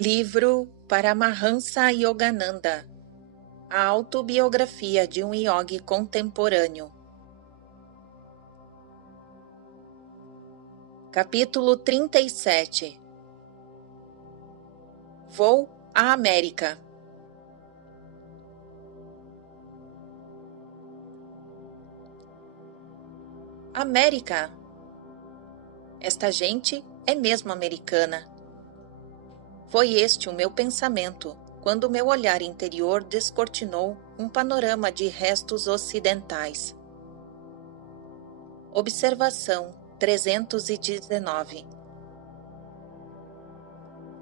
Livro Paramahansa Yogananda, a autobiografia de um yogi contemporâneo. Capítulo 37. Vou à América. América! Esta gente é mesmo americana. Foi este o meu pensamento, quando meu olhar interior descortinou um panorama de restos ocidentais. Observação 319.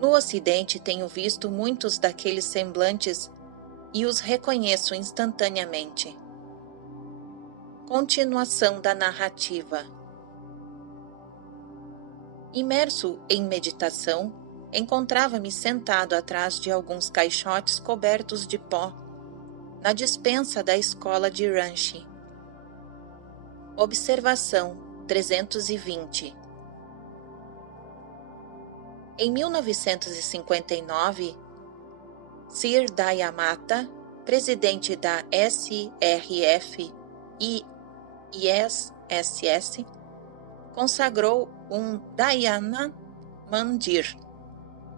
No Ocidente tenho visto muitos daqueles semblantes e os reconheço instantaneamente. Continuação da narrativa. Imerso em meditação, encontrava-me sentado atrás de alguns caixotes cobertos de pó, na despensa da escola de Ranchi. Observação 320. Em 1959, Sir Dayamata, presidente da SRF e ISSS, consagrou um Dhyana Mandir,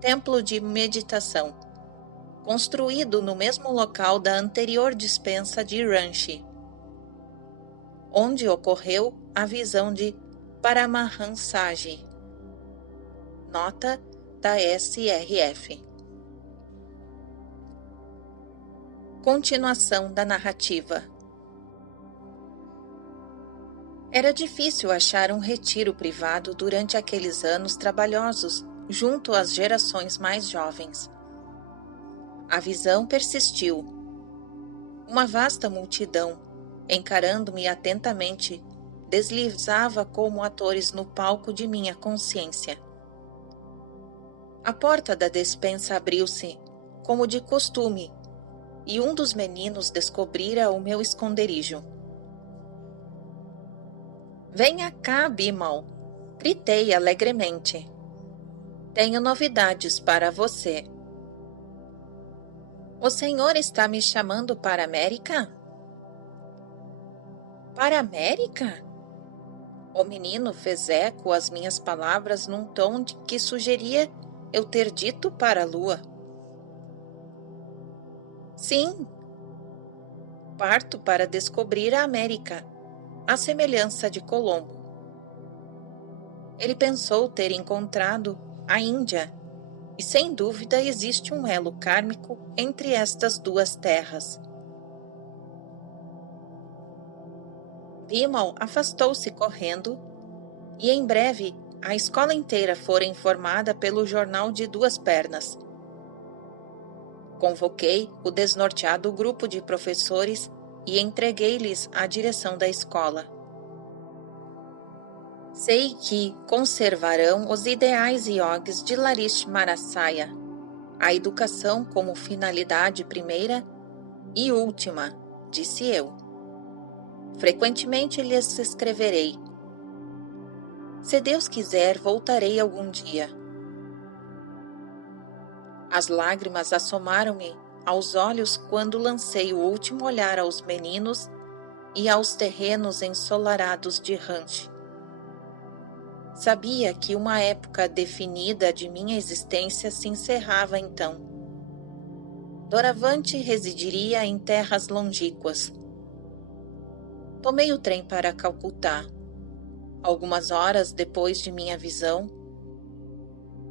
templo de meditação, construído no mesmo local da anterior despensa de Ranchi, onde ocorreu a visão de Paramahansaji. Nota da SRF. Continuação da narrativa. Era difícil achar um retiro privado durante aqueles anos trabalhosos junto às gerações mais jovens. A visão persistiu. Uma vasta multidão, encarando-me atentamente, deslizava como atores no palco de minha consciência. A porta da despensa abriu-se, como de costume, e um dos meninos descobrira o meu esconderijo. "Venha cá, Bimal!" gritei alegremente. "Tenho novidades para você." "O senhor está me chamando para a América?" "Para a América?" O menino fez eco às minhas palavras num tom que sugeria eu ter dito para a Lua. "Sim. Parto para descobrir a América, à semelhança de Colombo." Ele pensou ter encontrado a Índia, e sem dúvida existe um elo kármico entre estas duas terras. Bimal afastou-se correndo, e em breve a escola inteira fora informada pelo jornal de duas pernas. Convoquei o desnorteado grupo de professores e entreguei-lhes a direção da escola. Sei que conservarão os ideais yogis de Larish Marasaya, a educação como finalidade primeira e última, disse eu. Frequentemente lhes escreverei. Se Deus quiser, voltarei algum dia. As lágrimas assomaram-me aos olhos quando lancei o último olhar aos meninos e aos terrenos ensolarados de Ranchi. Sabia que uma época definida de minha existência se encerrava então. Doravante residiria em terras longínquas. Tomei o trem para Calcutá, algumas horas depois de minha visão,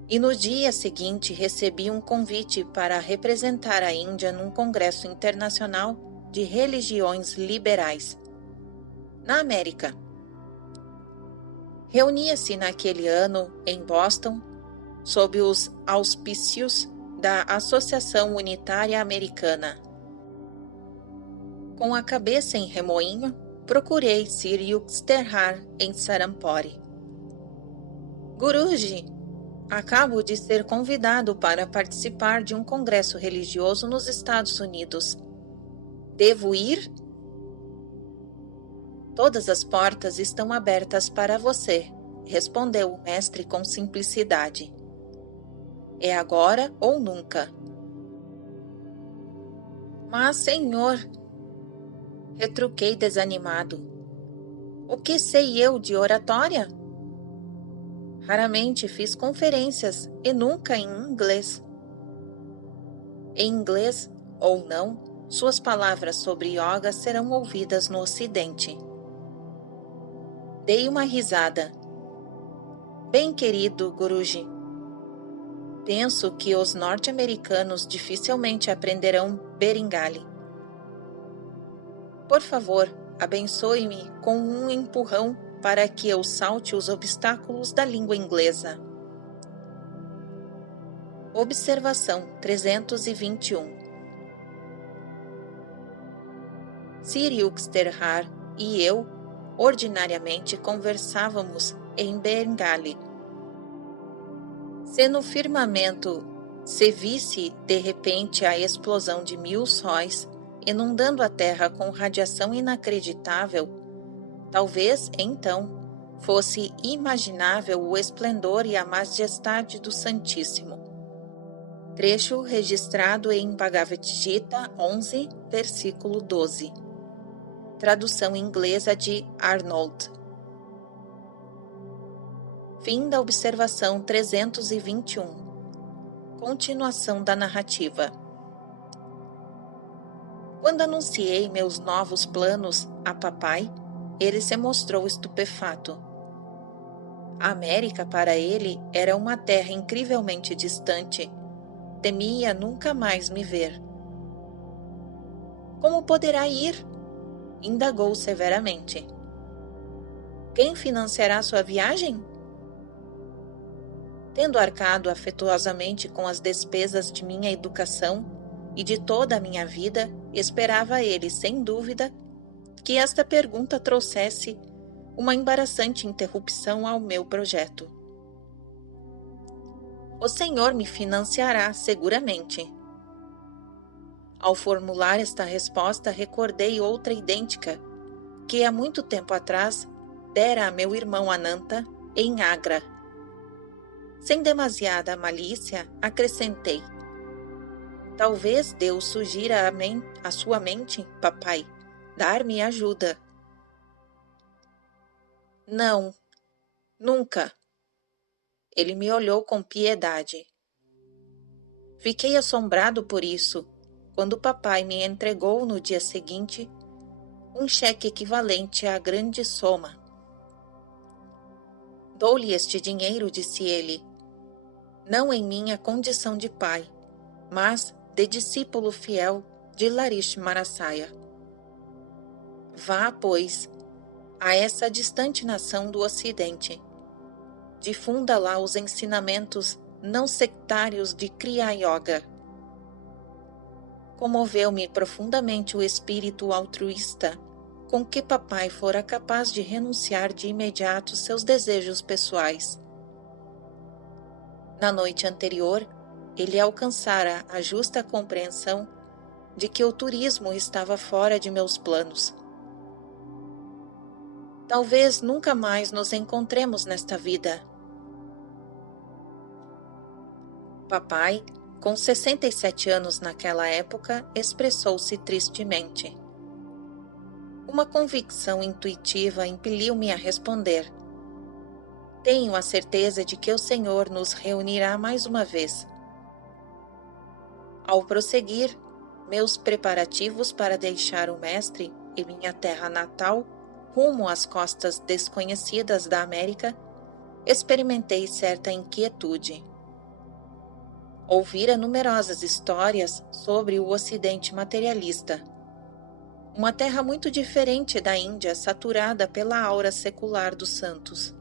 e no dia seguinte recebi um convite para representar a Índia num congresso internacional de religiões liberais, na América. Reunia-se naquele ano, em Boston, sob os auspícios da Associação Unitária Americana. Com a cabeça em remoinho, procurei Sir Yukteswar em Sarampore. "Guruji, acabo de ser convidado para participar de um congresso religioso nos Estados Unidos. Devo ir?" "Todas as portas estão abertas para você", respondeu o mestre com simplicidade. É agora ou nunca. Mas, senhor, retruquei desanimado, o que sei eu de oratória? Raramente fiz conferências e nunca em inglês. Em inglês ou não, suas palavras sobre yoga serão ouvidas no Ocidente. Dei uma risada. Bem querido Guruji, penso que os norte-americanos dificilmente aprenderão Bengali. Por favor, abençoe-me com um empurrão para que eu salte os obstáculos da língua inglesa. Observação 321. Sir Yuxterhar e eu ordinariamente conversávamos em Bengali. Se no firmamento se visse de repente a explosão de 1000 sóis, inundando a terra com radiação inacreditável, talvez, então, fosse imaginável o esplendor e a majestade do Santíssimo. Trecho registrado em Bhagavad Gita 11, versículo 12. Tradução inglesa de Arnold. Fim da observação 321. Continuação da narrativa. Quando anunciei meus novos planos a papai, ele se mostrou estupefato. A América para ele era uma terra incrivelmente distante. Temia nunca mais me ver. Como poderá ir? Indagou severamente. Quem financiará sua viagem? Tendo arcado afetuosamente com as despesas de minha educação e de toda a minha vida, esperava ele, sem dúvida, que esta pergunta trouxesse uma embaraçante interrupção ao meu projeto. O senhor me financiará, seguramente. Ao formular esta resposta, recordei outra idêntica, que há muito tempo atrás dera a meu irmão Ananta em Agra. Sem demasiada malícia, acrescentei: talvez Deus sugira a sua mente, papai, dar-me ajuda. Não, nunca. Ele me olhou com piedade. Fiquei assombrado por isso, quando papai me entregou no dia seguinte um cheque equivalente à grande soma. Dou-lhe este dinheiro, disse ele, não em minha condição de pai, mas de discípulo fiel de Larish Marasaya. Vá, pois, a essa distante nação do Ocidente. Difunda lá os ensinamentos não sectários de Kriya Yoga. Comoveu-me profundamente o espírito altruísta com que papai fora capaz de renunciar de imediato seus desejos pessoais. Na noite anterior, ele alcançara a justa compreensão de que o turismo estava fora de meus planos. Talvez nunca mais nos encontremos nesta vida. Papai, com 67 anos naquela época, expressou-se tristemente. Uma convicção intuitiva impeliu-me a responder. Tenho a certeza de que o Senhor nos reunirá mais uma vez. Ao prosseguir, meus preparativos para deixar o Mestre e minha terra natal rumo às costas desconhecidas da América, experimentei certa inquietude. Ouvira numerosas histórias sobre o Ocidente materialista, uma terra muito diferente da Índia, saturada pela aura secular dos santos.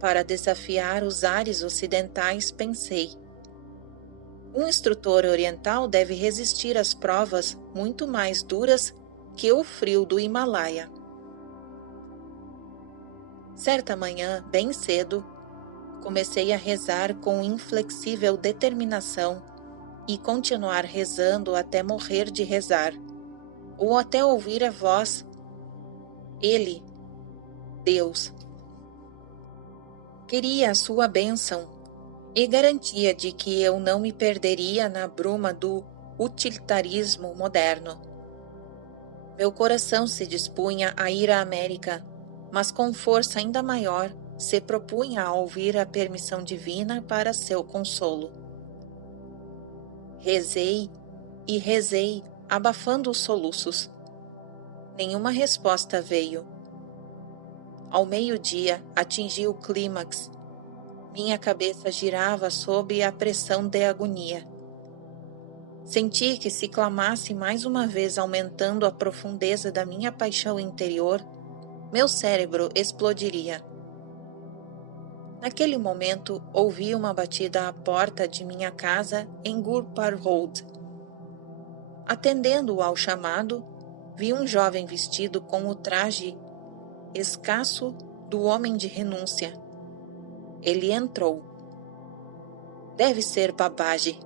Para desafiar os ares ocidentais, pensei: um instrutor oriental deve resistir às provas muito mais duras que o frio do Himalaia. Certa manhã, bem cedo, comecei a rezar com inflexível determinação e continuar rezando até morrer de rezar, ou até ouvir a voz. Ele, Deus, queria a sua bênção e garantia de que eu não me perderia na bruma do utilitarismo moderno. Meu coração se dispunha a ir à América, mas com força ainda maior se propunha a ouvir a permissão divina para seu consolo. Rezei e rezei, abafando os soluços. Nenhuma resposta veio. Ao meio-dia, atingi o clímax. Minha cabeça girava sob a pressão de agonia. Senti que se clamasse mais uma vez aumentando a profundeza da minha paixão interior, meu cérebro explodiria. Naquele momento, ouvi uma batida à porta de minha casa em Gurpar Road. Atendendo ao chamado, vi um jovem vestido com o traje escasso do homem de renúncia. Ele entrou. Deve ser Babaji.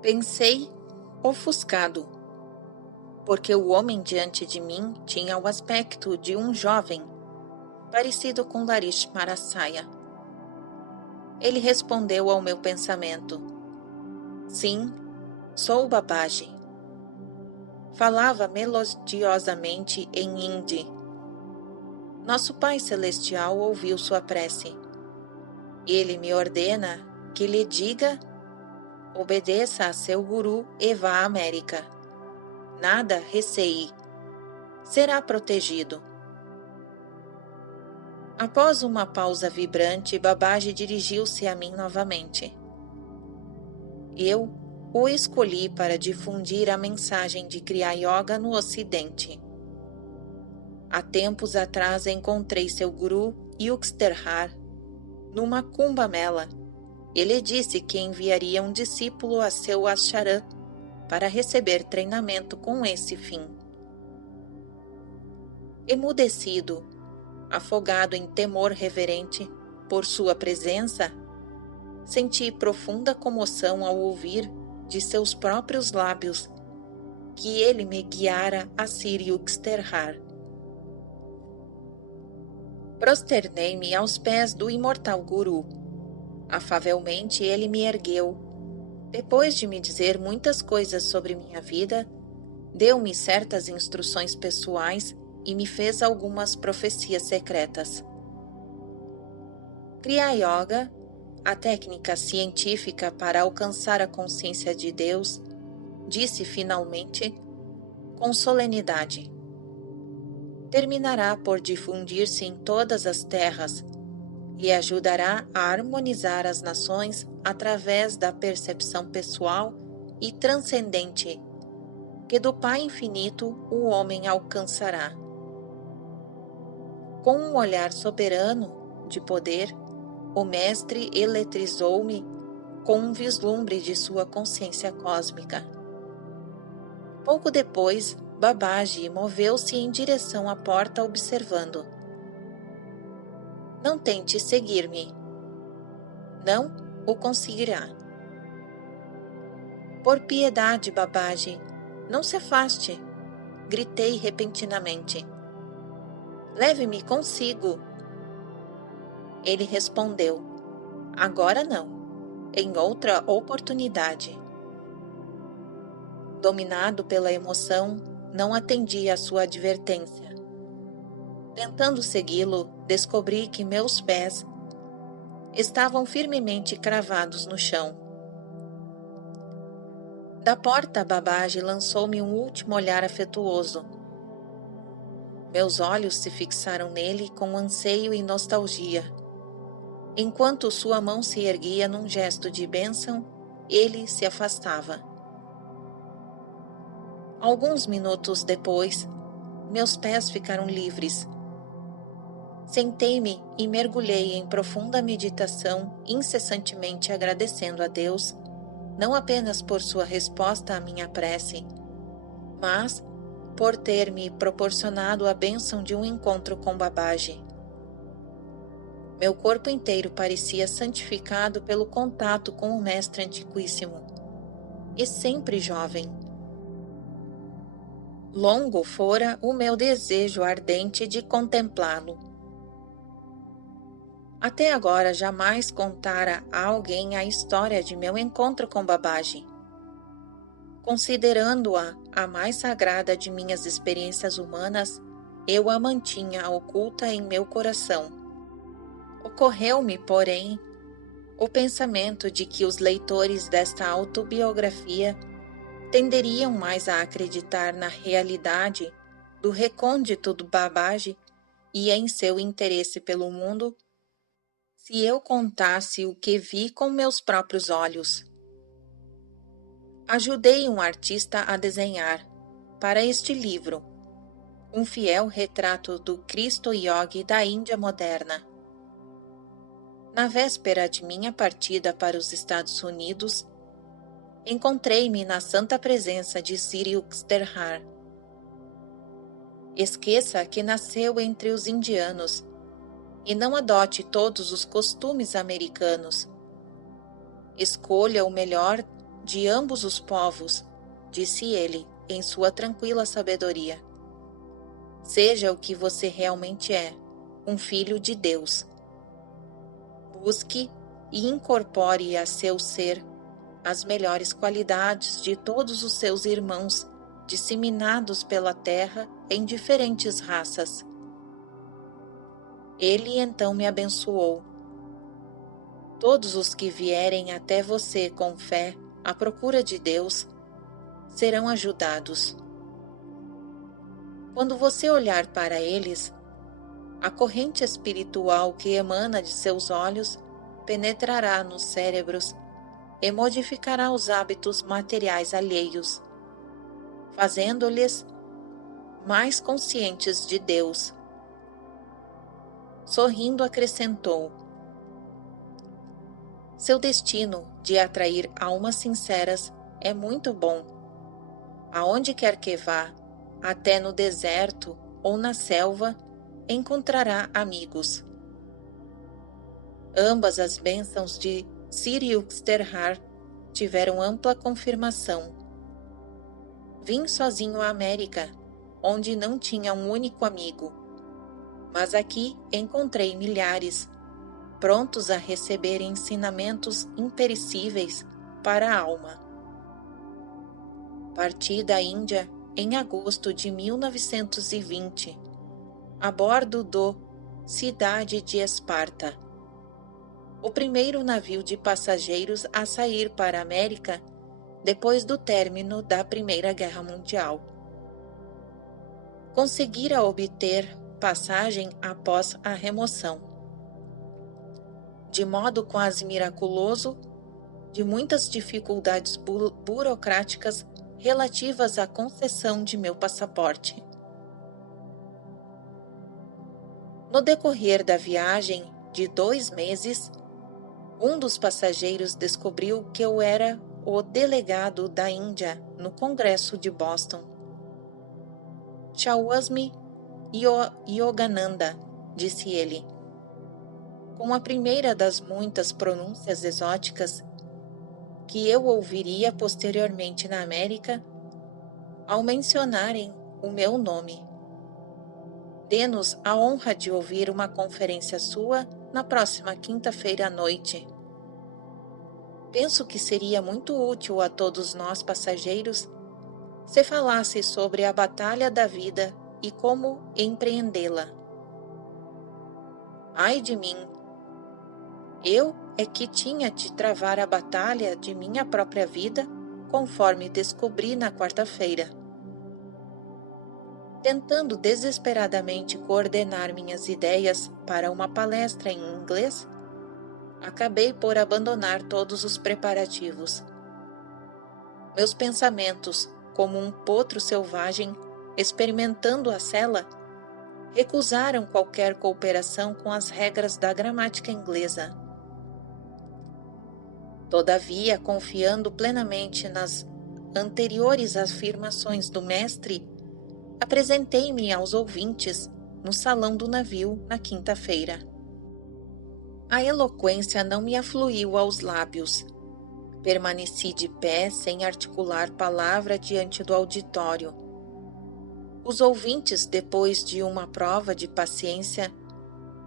Pensei, ofuscado, porque o homem diante de mim tinha o aspecto de um jovem, parecido com Larish Marasaya. Ele respondeu ao meu pensamento. Sim, sou Babaji. Falava melodiosamente em hindi. Nosso Pai Celestial ouviu sua prece. Ele me ordena que lhe diga: obedeça a seu guru e vá à América. Nada receie. Será protegido. Após uma pausa vibrante, Babaji dirigiu-se a mim novamente. Eu o escolhi para difundir a mensagem de Kriya Yoga no Ocidente. Há tempos atrás encontrei seu guru Yuksterhar numa Kumbh Mela. Ele disse que enviaria um discípulo a seu ashram para receber treinamento com esse fim. Emudecido, afogado em temor reverente por sua presença, senti profunda comoção ao ouvir de seus próprios lábios que ele me guiara a Sri Yuksterhar. Prosternei-me aos pés do imortal guru. Afavelmente ele me ergueu. Depois de me dizer muitas coisas sobre minha vida, deu-me certas instruções pessoais e me fez algumas profecias secretas. Kriya Yoga, a técnica científica para alcançar a consciência de Deus, disse finalmente, com solenidade: terminará por difundir-se em todas as terras e ajudará a harmonizar as nações através da percepção pessoal e transcendente que do Pai Infinito o homem alcançará. Com um olhar soberano de poder, o Mestre eletrizou-me com um vislumbre de sua consciência cósmica. Pouco depois, Babaji moveu-se em direção à porta observando: não tente seguir-me. Não o conseguirá. Por piedade, Babaji, não se afaste, gritei repentinamente. Leve-me consigo. Ele respondeu: agora não, em outra oportunidade. Dominado pela emoção, não atendi à sua advertência. Tentando segui-lo, descobri que meus pés estavam firmemente cravados no chão. Da porta, Babaji lançou-me um último olhar afetuoso. Meus olhos se fixaram nele com anseio e nostalgia. Enquanto sua mão se erguia num gesto de bênção, ele se afastava. Alguns minutos depois, meus pés ficaram livres. Sentei-me e mergulhei em profunda meditação, incessantemente agradecendo a Deus, não apenas por sua resposta à minha prece, mas por ter me proporcionado a bênção de um encontro com Babaji. Meu corpo inteiro parecia santificado pelo contato com o Mestre Antiquíssimo, e sempre jovem. Longo fora o meu desejo ardente de contemplá-lo. Até agora jamais contara a alguém a história de meu encontro com Babaji. Considerando-a a mais sagrada de minhas experiências humanas, eu a mantinha oculta em meu coração. Ocorreu-me, porém, o pensamento de que os leitores desta autobiografia tenderiam mais a acreditar na realidade do recôndito do Babaji e em seu interesse pelo mundo, se eu contasse o que vi com meus próprios olhos. Ajudei um artista a desenhar, para este livro, um fiel retrato do Cristo Yogi da Índia moderna. Na véspera de minha partida para os Estados Unidos, encontrei-me na santa presença de Sri Yukteswar. Esqueça que nasceu entre os indianos e não adote todos os costumes americanos. Escolha o melhor de ambos os povos, disse ele em sua tranquila sabedoria. Seja o que você realmente é, um filho de Deus. Busque e incorpore a seu ser as melhores qualidades de todos os seus irmãos disseminados pela terra em diferentes raças. Ele então me abençoou. Todos os que vierem até você com fé à procura de Deus serão ajudados. Quando você olhar para eles, a corrente espiritual que emana de seus olhos penetrará nos cérebros e modificará os hábitos materiais alheios, fazendo-lhes mais conscientes de Deus. Sorrindo, acrescentou: seu destino de atrair almas sinceras é muito bom. Aonde quer que vá, até no deserto ou na selva, encontrará amigos. Ambas as bênçãos de Sri Yukteswar tiveram ampla confirmação. Vim sozinho à América, onde não tinha um único amigo, mas aqui encontrei milhares, prontos a receber ensinamentos imperecíveis para a alma. Parti da Índia em agosto de 1920, a bordo do Cidade de Esparta, o primeiro navio de passageiros a sair para a América depois do término da Primeira Guerra Mundial. Conseguira obter passagem após a remoção. De modo quase miraculoso, de muitas dificuldades burocráticas relativas à concessão de meu passaporte. No decorrer da viagem de 2 meses, um dos passageiros descobriu que eu era o delegado da Índia no Congresso de Boston. Swami Yogananda, disse ele, com a primeira das muitas pronúncias exóticas que eu ouviria posteriormente na América, ao mencionarem o meu nome. Dê-nos a honra de ouvir uma conferência sua na próxima quinta-feira à noite. Penso que seria muito útil a todos nós passageiros se falasse sobre a batalha da vida e como empreendê-la. Ai de mim! Eu é que tinha de travar a batalha de minha própria vida, conforme descobri na quarta-feira. Tentando desesperadamente coordenar minhas ideias para uma palestra em inglês, acabei por abandonar todos os preparativos. Meus pensamentos, como um potro selvagem experimentando a sela, recusaram qualquer cooperação com as regras da gramática inglesa. Todavia, confiando plenamente nas anteriores afirmações do mestre, apresentei-me aos ouvintes no salão do navio na quinta-feira. A eloquência não me afluiu aos lábios. Permaneci de pé sem articular palavra diante do auditório. Os ouvintes, depois de uma prova de paciência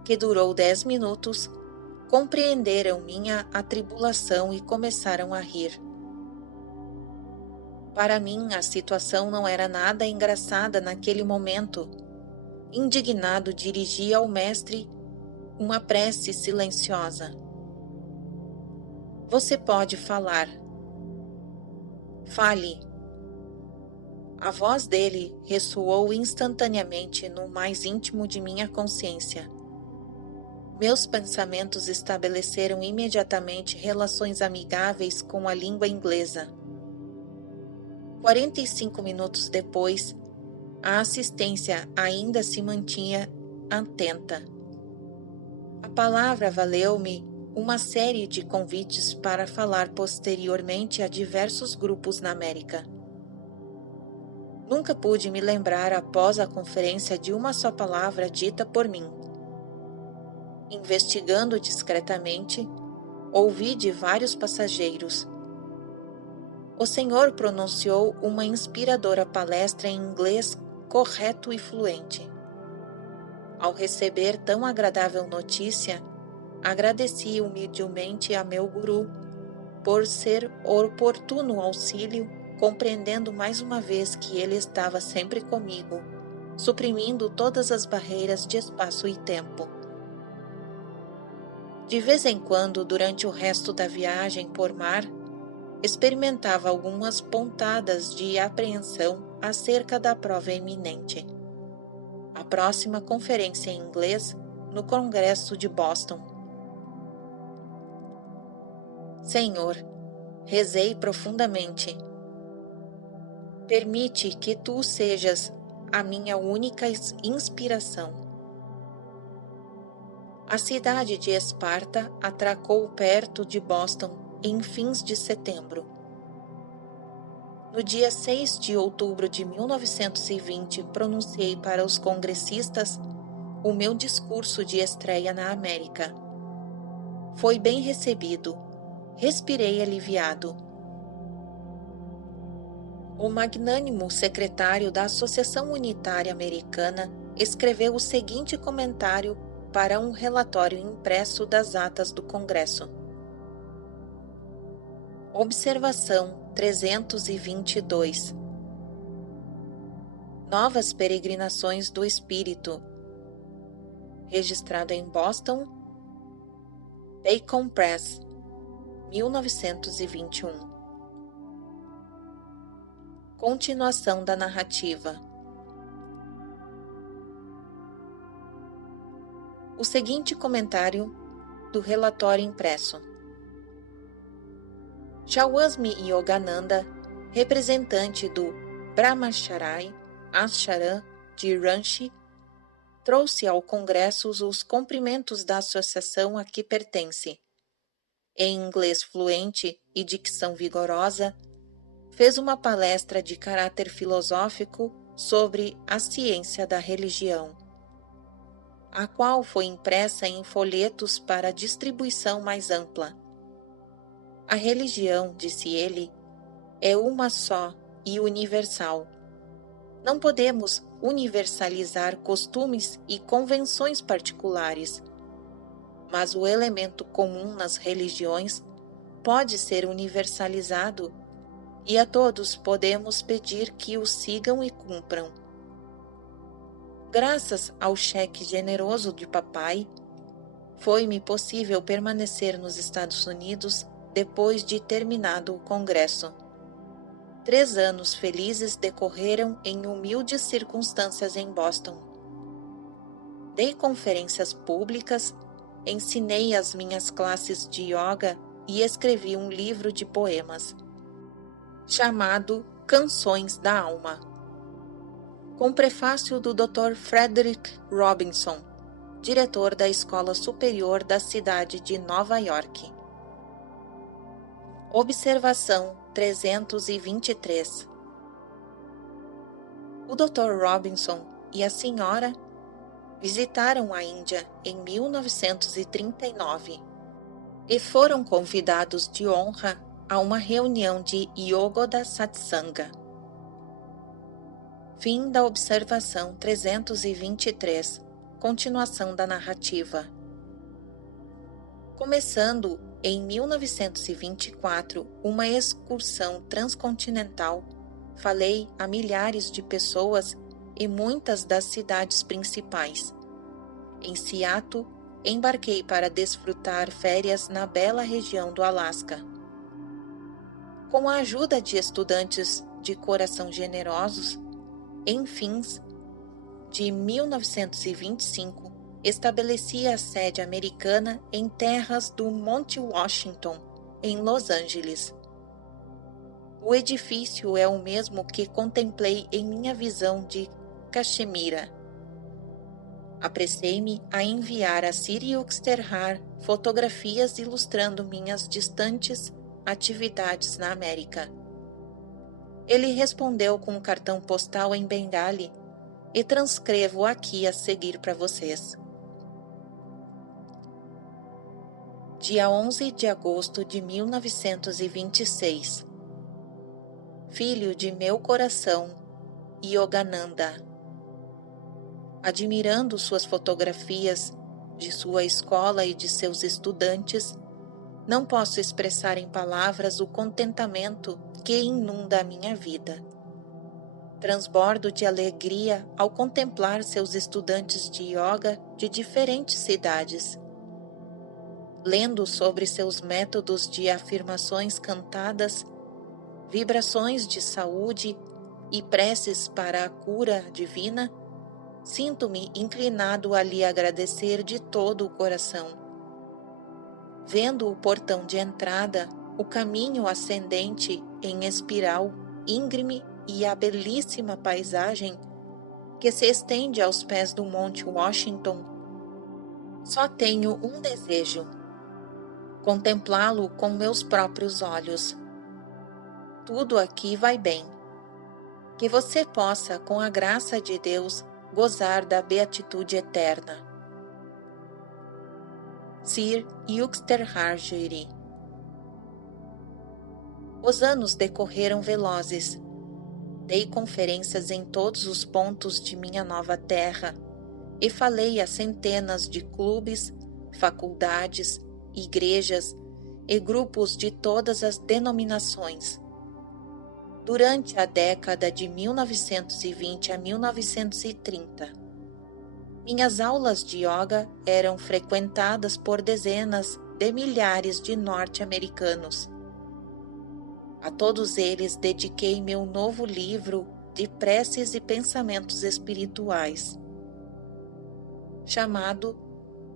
que durou 10 minutos, compreenderam minha atribulação e começaram a rir. Para mim, a situação não era nada engraçada naquele momento. Indignado, dirigi ao mestre uma prece silenciosa. Você pode falar. Fale. A voz dele ressoou instantaneamente no mais íntimo de minha consciência. Meus pensamentos estabeleceram imediatamente relações amigáveis com a língua inglesa. 45 minutos depois, a assistência ainda se mantinha atenta. A palavra valeu-me uma série de convites para falar posteriormente a diversos grupos na América. Nunca pude me lembrar após a conferência de uma só palavra dita por mim. Investigando discretamente, ouvi de vários passageiros. O senhor pronunciou uma inspiradora palestra em inglês correto e fluente. Ao receber tão agradável notícia, agradeci humildemente a meu guru por ser oportuno auxílio, compreendendo mais uma vez que ele estava sempre comigo, suprimindo todas as barreiras de espaço e tempo. De vez em quando, durante o resto da viagem por mar, experimentava algumas pontadas de apreensão acerca da prova iminente. A próxima conferência em inglês no Congresso de Boston. Senhor, rezei profundamente. Permite que Tu sejas a minha única inspiração. A cidade de Esparta atracou perto de Boston em fins de setembro. No dia 6 de outubro de 1920, pronunciei para os congressistas o meu discurso de estreia na América. Foi bem recebido. Respirei aliviado. O magnânimo secretário da Associação Unitária Americana escreveu o seguinte comentário para um relatório impresso das atas do Congresso. Observação 322. Novas peregrinações do Espírito. Registrado em Boston, Bacon Press, 1921. Continuação da narrativa. O seguinte comentário do relatório impresso. Shawasmi Yogananda, representante do Brahmacharai Ashram de Ranchi, trouxe ao Congresso os cumprimentos da associação a que pertence. Em inglês fluente e dicção vigorosa, fez uma palestra de caráter filosófico sobre a ciência da religião, a qual foi impressa em folhetos para distribuição mais ampla. A religião, disse ele, é uma só e universal. Não podemos universalizar costumes e convenções particulares, mas o elemento comum nas religiões pode ser universalizado e a todos podemos pedir que o sigam e cumpram. Graças ao cheque generoso de papai, foi-me possível permanecer nos Estados Unidos depois de terminado o Congresso. 3 anos felizes decorreram em humildes circunstâncias em Boston. Dei conferências públicas, ensinei as minhas classes de yoga e escrevi um livro de poemas, chamado Canções da Alma, com prefácio do Dr. Frederick Robinson, diretor da Escola Superior da cidade de Nova York. Observação 323. O Dr. Robinson e a senhora visitaram a Índia em 1939 e foram convidados de honra a uma reunião de Yogoda Satsanga. Fim da observação 323. Continuação da narrativa. Começando em 1924 uma excursão transcontinental, falei a milhares de pessoas em muitas das cidades principais. Em Seattle, embarquei para desfrutar férias na bela região do Alasca. Com a ajuda de estudantes de coração generosos, em fins de 1925, estabeleci a sede americana em terras do Monte Washington, em Los Angeles. O edifício é o mesmo que contemplei em minha visão de Caxemira. Apressei-me a enviar a Sir Esterhard fotografias ilustrando minhas distantes atividades na América. Ele respondeu com um cartão postal em Bengali e transcrevo aqui a seguir para vocês. Dia 11 de agosto de 1926. Filho de meu coração, Yogananda. Admirando suas fotografias de sua escola e de seus estudantes, não posso expressar em palavras o contentamento que inunda a minha vida. Transbordo de alegria ao contemplar seus estudantes de yoga de diferentes cidades. Lendo sobre seus métodos de afirmações cantadas, vibrações de saúde e preces para a cura divina, sinto-me inclinado a lhe agradecer de todo o coração. Vendo o portão de entrada, o caminho ascendente em espiral, íngreme e a belíssima paisagem que se estende aos pés do Monte Washington, só tenho um desejo: contemplá-lo com meus próprios olhos. Tudo aqui vai bem. Que você possa, com a graça de Deus, gozar da beatitude eterna. Sir Esterhard. Os anos decorreram velozes. Dei conferências em todos os pontos de minha nova terra e falei a centenas de clubes, faculdades, igrejas e grupos de todas as denominações. Durante a década de 1920 a 1930, minhas aulas de yoga eram frequentadas por dezenas de milhares de norte-americanos. A todos eles dediquei meu novo livro de preces e pensamentos espirituais, chamado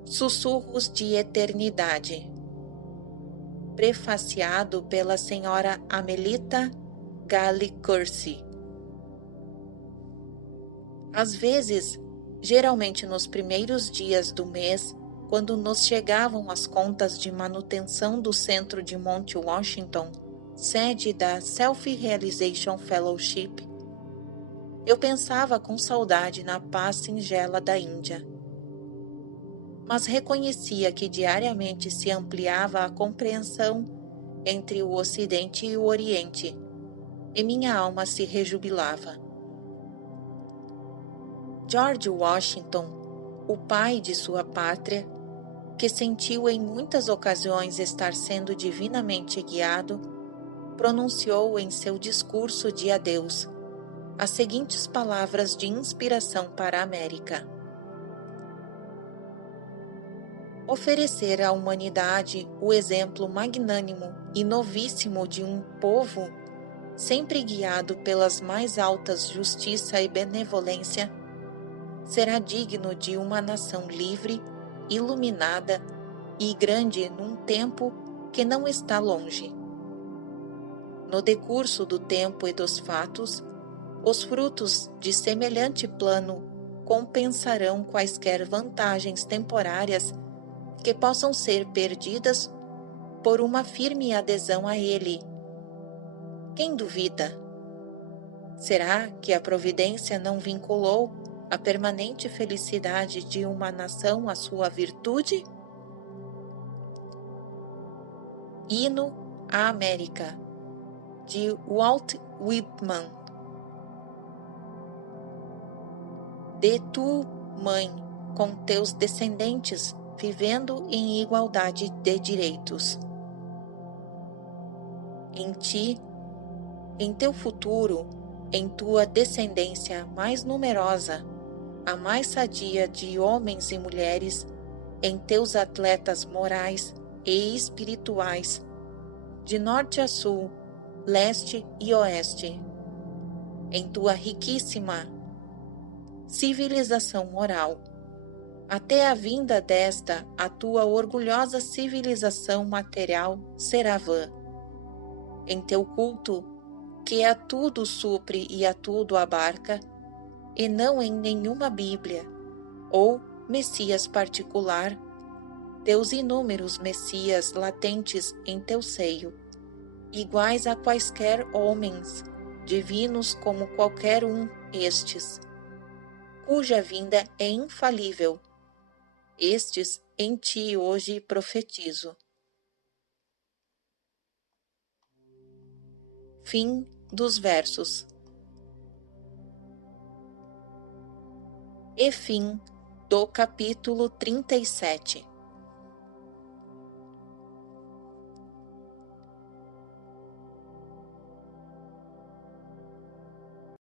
Sussurros de Eternidade, prefaciado pela senhora Amelita Galli-Curci. Às vezes, geralmente nos primeiros dias do mês, quando nos chegavam as contas de manutenção do centro de Monte Washington, sede da Self-Realization Fellowship, eu pensava com saudade na paz singela da Índia. Mas reconhecia que diariamente se ampliava a compreensão entre o Ocidente e o Oriente, e minha alma se rejubilava. George Washington, o pai de sua pátria, que sentiu em muitas ocasiões estar sendo divinamente guiado, pronunciou em seu discurso de adeus as seguintes palavras de inspiração para a América: oferecer à humanidade o exemplo magnânimo e novíssimo de um povo sempre guiado pelas mais altas justiça e benevolência, será digno de uma nação livre, iluminada e grande num tempo que não está longe. No decurso do tempo e dos fatos, os frutos de semelhante plano compensarão quaisquer vantagens temporárias que possam ser perdidas por uma firme adesão a ele. Quem duvida? Será que a providência não vinculou a permanente felicidade de uma nação à sua virtude? Hino à América, de Walt Whitman. Dê tu, mãe, com teus descendentes, vivendo em igualdade de direitos. Em ti, em teu futuro, em tua descendência mais numerosa, a mais sadia de homens e mulheres, em teus atletas morais e espirituais, de norte a sul, leste e oeste, em tua riquíssima civilização moral, até a vinda desta, a tua orgulhosa civilização material será vã. Em teu culto, que a tudo supre e a tudo abarca, e não em nenhuma Bíblia, ou Messias particular, teus inúmeros Messias latentes em teu seio, iguais a quaisquer homens, divinos como qualquer um estes, cuja vinda é infalível. Estes em ti hoje profetizo. Fim dos versos. E fim do capítulo 37.